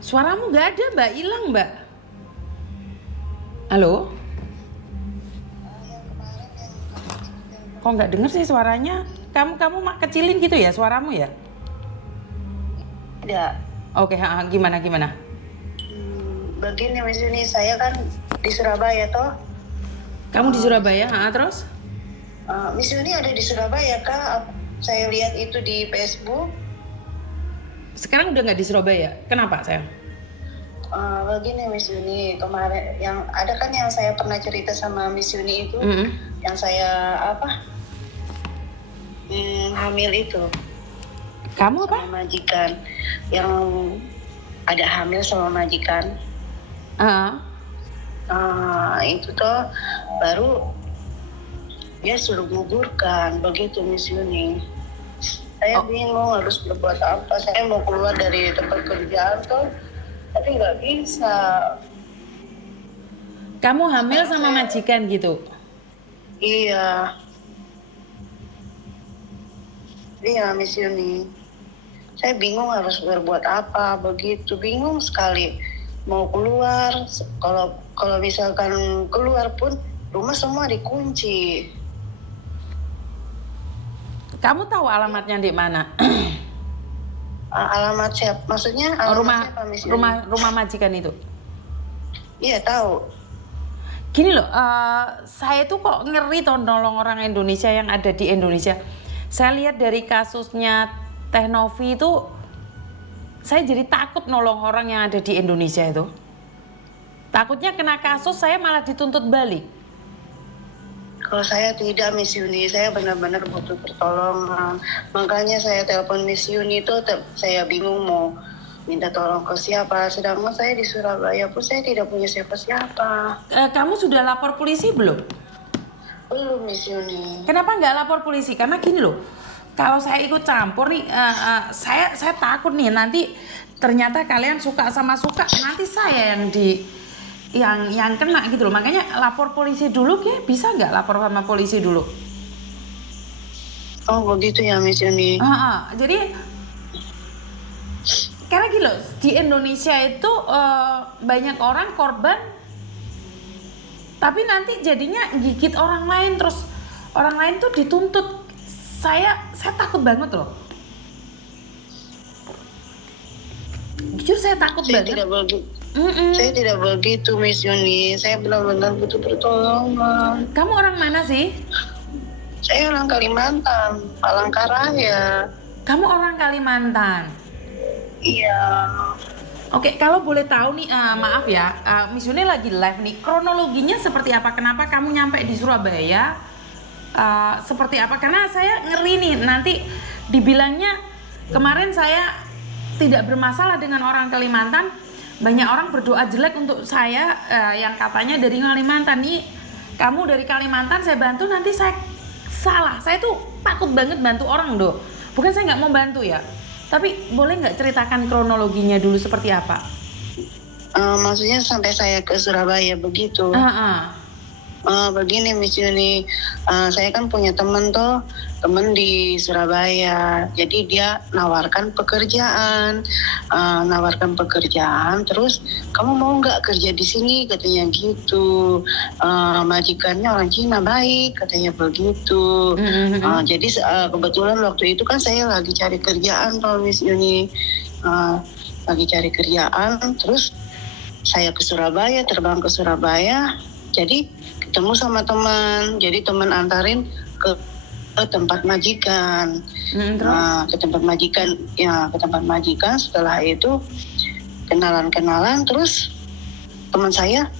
Suaramu nggak ada, Mbak. Hilang, Mbak. Halo? Kok nggak denger sih suaranya? Kamu kecilin gitu ya suaramu ya? Tidak. Oke, gimana? Begini Mas Yuni, saya kan di Surabaya toh. Kamu di Surabaya, terus? Miss Yuni ada di Surabaya kak? Saya lihat itu di Facebook. Sekarang udah nggak di Surabaya. Kenapa, sayang? Begini Miss Yuni, kemarin yang ada kan yang saya pernah cerita sama Miss Yuni itu, yang saya hamil itu. Kamu apa? Sama majikan, yang ada hamil sama majikan. Itu toh baru dia suruh gugurkan begitu Miss Yuni. Saya bingung harus berbuat apa. Saya mau keluar dari tempat kerjaan tuh, tapi nggak bisa. Kamu hamil sama majikan gitu? Iya, Miss Yuni. Saya bingung harus berbuat apa begitu. Bingung sekali. Mau keluar, kalau misalkan keluar pun rumah semua dikunci. Kamu tahu alamatnya di mana? Alamat siapa? Maksudnya alamat siapa, Miss Yuni? rumah majikan itu? Iya tahu. Gini loh, saya tuh kok ngeri toh nolong orang Indonesia yang ada di Indonesia. Saya lihat dari kasusnya Teh Novi itu, saya jadi takut nolong orang yang ada di Indonesia itu. Takutnya kena kasus, saya malah dituntut balik. Kalau saya tidak Miss Yuni, saya benar-benar butuh pertolongan. Makanya saya telepon Miss Yuni itu, saya bingung mau minta tolong ke siapa. Sedangkan saya di Surabaya pun saya tidak punya siapa-siapa. Kamu sudah lapor polisi belum? Belum Miss Yuni. Kenapa nggak lapor polisi? Karena gini loh, kalau saya ikut campur nih, saya takut nih nanti ternyata kalian suka sama suka, nanti saya yang kena gitu loh. Makanya lapor polisi dulu, bisa nggak lapor sama polisi dulu? Oh begitu ya Miss Yuni. Jadi karena gitu loh, di Indonesia itu banyak orang korban, tapi nanti jadinya gigit orang lain, terus orang lain tuh dituntut. Saya takut banget loh. Jujur saya takut banget. Saya tidak begitu Miss Yuni. Saya benar-benar butuh pertolongan. Kamu orang mana sih? Saya orang Kalimantan, Palangkaraya. Kamu orang Kalimantan? Iya. Oke, kalau boleh tahu nih, maaf ya, Miss Yuni lagi live nih. Kronologinya seperti apa? Kenapa kamu nyampe di Surabaya? Seperti apa? Karena saya ngeri nih, nanti dibilangnya kemarin saya tidak bermasalah dengan orang Kalimantan. Banyak orang berdoa jelek untuk saya, yang katanya dari Kalimantan. Nih, kamu dari Kalimantan, saya bantu, nanti saya salah. Saya tuh takut banget bantu orang doh. Bukan saya nggak mau bantu ya, tapi boleh nggak ceritakan kronologinya dulu seperti apa? Maksudnya sampai saya ke Surabaya begitu. Begini Miss Yuni, saya kan punya teman di Surabaya. Jadi dia nawarkan pekerjaan, terus kamu mau nggak kerja di sini, katanya gitu. Majikannya orang Cina baik, katanya begitu. Jadi kebetulan waktu itu kan saya lagi cari kerjaan toh Miss Yuni, lagi cari kerjaan, terus saya ke Surabaya, terbang ke Surabaya. Jadi ketemu sama teman, jadi teman antarin ke tempat majikan. Ke tempat majikan. Setelah itu kenalan, terus teman saya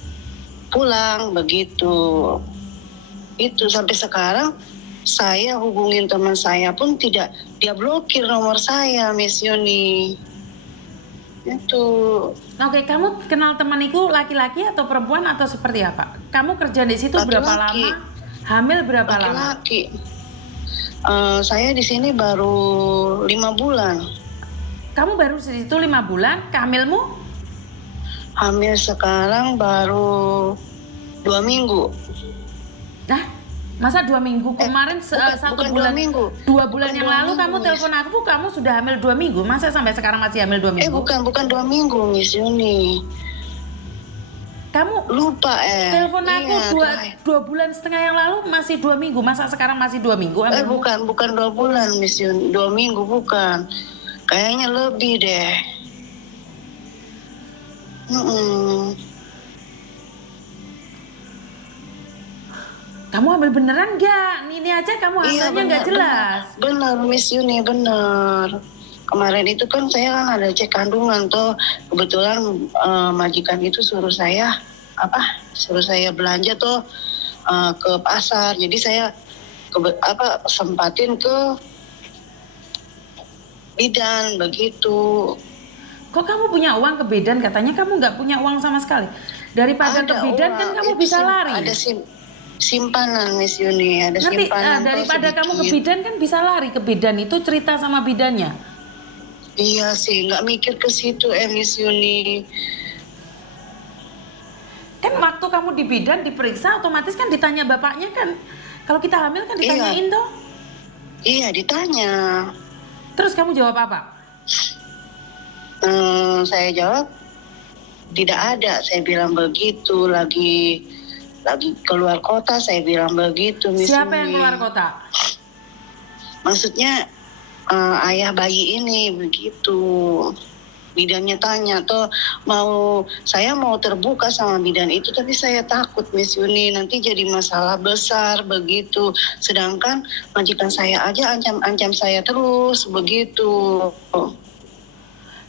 pulang begitu. Itu sampai sekarang saya hubungin teman saya pun tidak, dia blokir nomor saya Miss Yuni. Itu. Oke, kamu kenal teman itu laki-laki atau perempuan atau seperti apa? Kamu kerja di situ laki-laki. Berapa lama? Hamil berapa lama? Laki-laki. Saya di sini baru 5 bulan. Kamu baru di situ 5 bulan, hamilmu? Hamil sekarang baru 2 minggu. Nah, Masa 2 minggu kemarin satu bukan 2 bulan, minggu. 2 bulan Bukan yang 2 lalu minggu, kamu Miss. telepon aku, kamu sudah hamil 2 minggu. Masa sampai sekarang masih hamil 2 minggu? Bukan 2 minggu, Miss Yuni. Kamu Lupa telepon aku Iya, dua bulan setengah yang lalu masih 2 minggu. Masa sekarang masih 2 minggu hamilmu? bukan 2 bulan, Miss Yuni. 2 minggu bukan. Kayaknya lebih deh. Mm-mm. Kamu hamil beneran nggak? Ini aja kamu hamilnya nggak jelas. Benar, Miss Yuni, benar. Kemarin itu kan saya kan ada cek kandungan tuh. Kebetulan majikan itu suruh saya belanja tuh ke pasar. Jadi saya sempatin ke bidan begitu. Kok kamu punya uang ke bidan? Katanya kamu nggak punya uang sama sekali. Daripada ke bidan kan kamu bisa lari. Ada simpanan, Miss Yuni, ada Ngerti? simpanan. Daripada kamu ke bidan kan bisa lari ke bidan, itu cerita sama bidannya. Iya sih, nggak mikir ke situ, Miss Yuni. Kan waktu kamu di bidan diperiksa otomatis kan ditanya bapaknya kan. Kalau kita hamil kan ditanyain toh. Iya, ditanya. Terus kamu jawab apa? Saya jawab tidak ada. Saya bilang begitu. Lagi keluar kota, saya bilang begitu, Miss. Siapa yang keluar kota? Maksudnya ayah bayi ini begitu. Bidannya tanya tuh saya mau terbuka sama bidan itu, tapi saya takut, Miss Yuni, nanti jadi masalah besar begitu. Sedangkan majikan saya aja ancam saya terus begitu.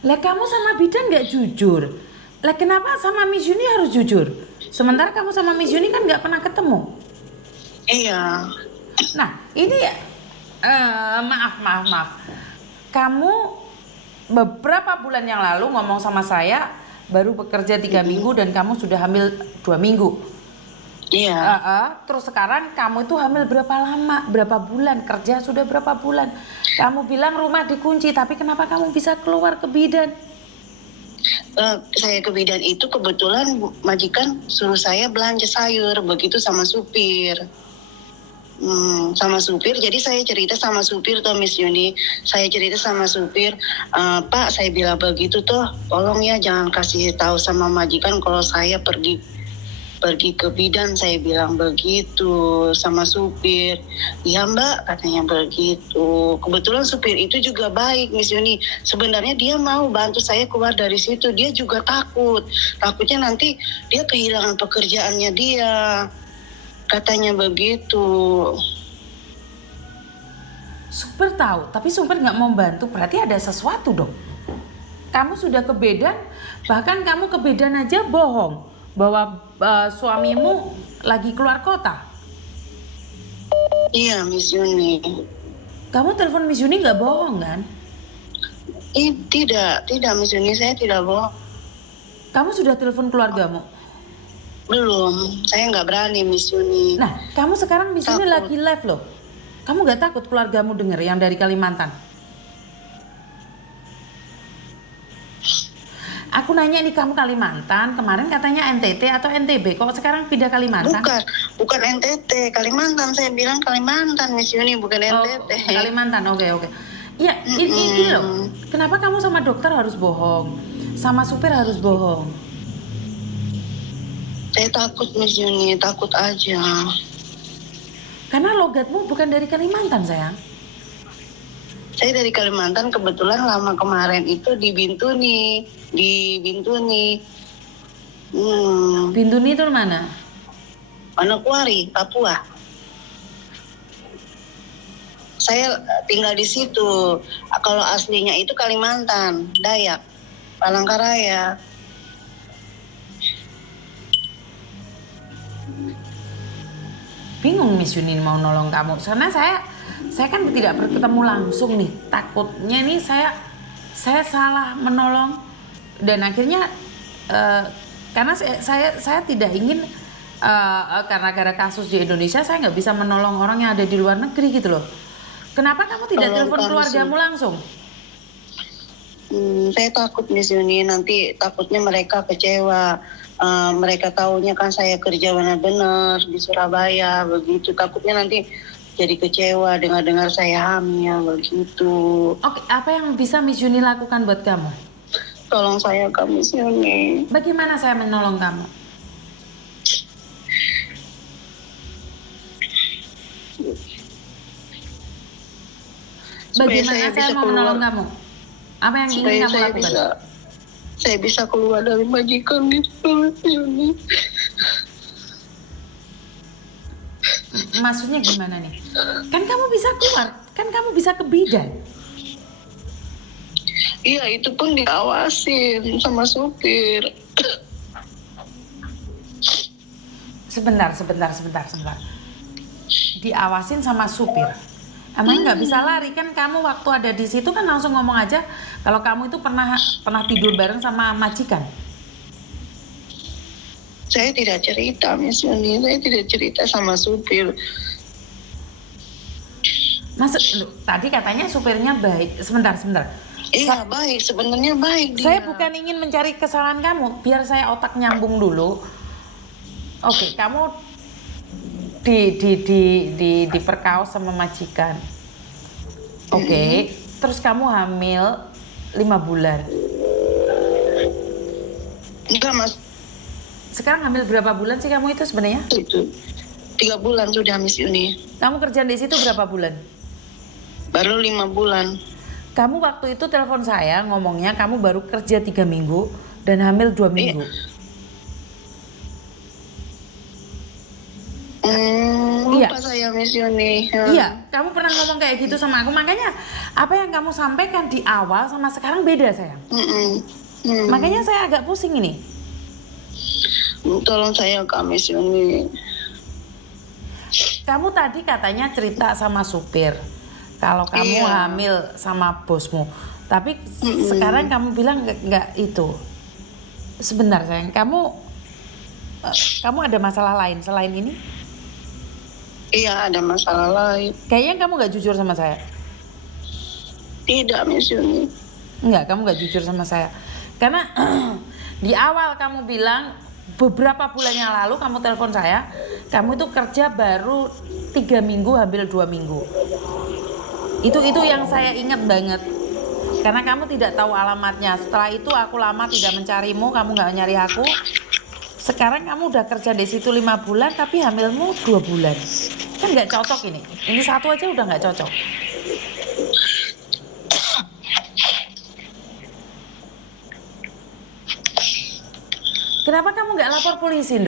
Lah kamu sama bidan nggak jujur? Lah kenapa sama Miss Yuni harus jujur? Sementara kamu sama Miss Yuni kan nggak pernah ketemu. Iya. Nah ini maaf. Kamu beberapa bulan yang lalu ngomong sama saya baru bekerja 3 minggu dan kamu sudah hamil 2 minggu. Iya. Terus sekarang kamu itu hamil berapa lama? Berapa bulan? Kerja sudah berapa bulan? Kamu bilang rumah dikunci, tapi kenapa kamu bisa keluar ke bidan? Saya ke bidan itu kebetulan majikan suruh saya belanja sayur begitu sama supir. Jadi saya cerita sama supir tuh, Miss Yuni. Saya cerita sama supir, Pak, saya bilang begitu tuh, tolong ya jangan kasih tahu sama majikan kalau saya pergi ke bidan, saya bilang begitu sama supir. Iya Mbak, katanya begitu. Kebetulan supir itu juga baik, Miss Yuni. Sebenarnya dia mau bantu saya keluar dari situ. Dia juga takutnya nanti dia kehilangan pekerjaannya dia. Katanya begitu. Supir tahu, tapi supir nggak mau bantu, berarti ada sesuatu dong. Kamu sudah ke bidan, bahkan kamu ke bidan aja bohong bahwa suamimu lagi keluar kota. Iya, Miss Yuni. Kamu telepon Miss Yuni nggak bohong kan? Tidak Miss Yuni, saya tidak bohong. Kamu sudah telepon keluargamu? Belum, saya nggak berani, Miss Yuni. Nah, kamu sekarang Miss Yuni lagi live loh. Kamu nggak takut keluargamu denger yang dari Kalimantan? Aku nanya nih, kamu Kalimantan, kemarin katanya NTT atau NTB, kok sekarang pindah Kalimantan? Bukan NTT, Kalimantan, saya bilang Kalimantan, Miss Yuni, bukan NTT. Kalimantan, oke. Ya, ini loh, kenapa kamu sama dokter harus bohong? Sama supir harus bohong? Saya takut, Miss Yuni, takut aja. Karena logatmu bukan dari Kalimantan, sayang. Saya dari Kalimantan, kebetulan lama kemarin itu di Bintuni. Bintuni itu mana? Manokwari, Papua. Saya tinggal di situ. Kalau aslinya itu Kalimantan, Dayak, Palangkaraya. Bingung Miss Yuni mau nolong kamu, karena saya kan tidak bertemu langsung nih. Takutnya nih saya salah menolong dan akhirnya karena saya tidak ingin karena gara kasus di Indonesia saya nggak bisa menolong orang yang ada di luar negeri gitu loh. Kenapa kamu tidak telepon keluargamu langsung? Saya takut Miss Yuni, nanti takutnya mereka kecewa. Mereka taunya kan saya kerja benar-benar di Surabaya begitu. Takutnya nanti jadi kecewa dengar-dengar saya hamil begitu. Oke, apa yang bisa Miss Yuni lakukan buat kamu? Tolong saya Kak Miss Yuni. Bagaimana saya menolong kamu? Supaya Bagaimana saya saya bisa mau keluar. menolong kamu? Apa yang ingin Supaya kamu lakukan? saya bisa keluar dari majikan gitu Kak Miss Yuni. Maksudnya gimana nih? Kan kamu bisa keluar, kan kamu bisa ke bidan. Iya, itu pun diawasin sama supir. Sebentar. Diawasin sama supir. Emang nggak bisa lari kan kamu waktu ada di situ kan langsung ngomong aja kalau kamu itu pernah tidur bareng sama majikan. Saya tidak cerita Miss Yuni, saya tidak cerita sama supir. Tadi katanya supirnya baik. Sebentar. Iya baik, sebenarnya baik dia. Saya bukan ingin mencari kesalahan kamu, biar saya otak nyambung dulu. Oke, kamu diperkaos sama majikan. Oke, terus kamu hamil 5 bulan. Enggak Mas, Sekarang hamil berapa bulan sih kamu itu sebenarnya? itu 3 bulan sudah Miss Yuni. Kamu kerja di situ berapa bulan? Baru 5 bulan. Kamu waktu itu telepon saya ngomongnya kamu baru kerja 3 minggu dan hamil 2 minggu. Lupa saya Miss Yuni. Iya, kamu pernah ngomong kayak gitu sama aku. Makanya apa yang kamu sampaikan di awal sama sekarang beda sayang. Makanya saya agak pusing ini. Tolong saya Kak Miss Yuni. Kamu tadi katanya cerita sama supir kalau kamu hamil sama bosmu. Tapi sekarang kamu bilang nggak itu. Sebentar sayang, kamu ada masalah lain selain ini? Iya, ada masalah lain. Kayaknya kamu nggak jujur sama saya. Tidak Miss Yuni. Enggak, kamu nggak jujur sama saya. Karena di awal kamu bilang beberapa bulan yang lalu kamu telepon saya, kamu itu kerja baru 3 minggu hamil 2 minggu. Itu yang saya ingat banget. Karena kamu tidak tahu alamatnya. Setelah itu aku lama tidak mencarimu, kamu nggak nyari aku. Sekarang kamu udah kerja di situ 5 bulan tapi hamilmu 2 bulan. Kan nggak cocok ini. Ini satu aja udah nggak cocok. Kenapa kamu nggak lapor polisi?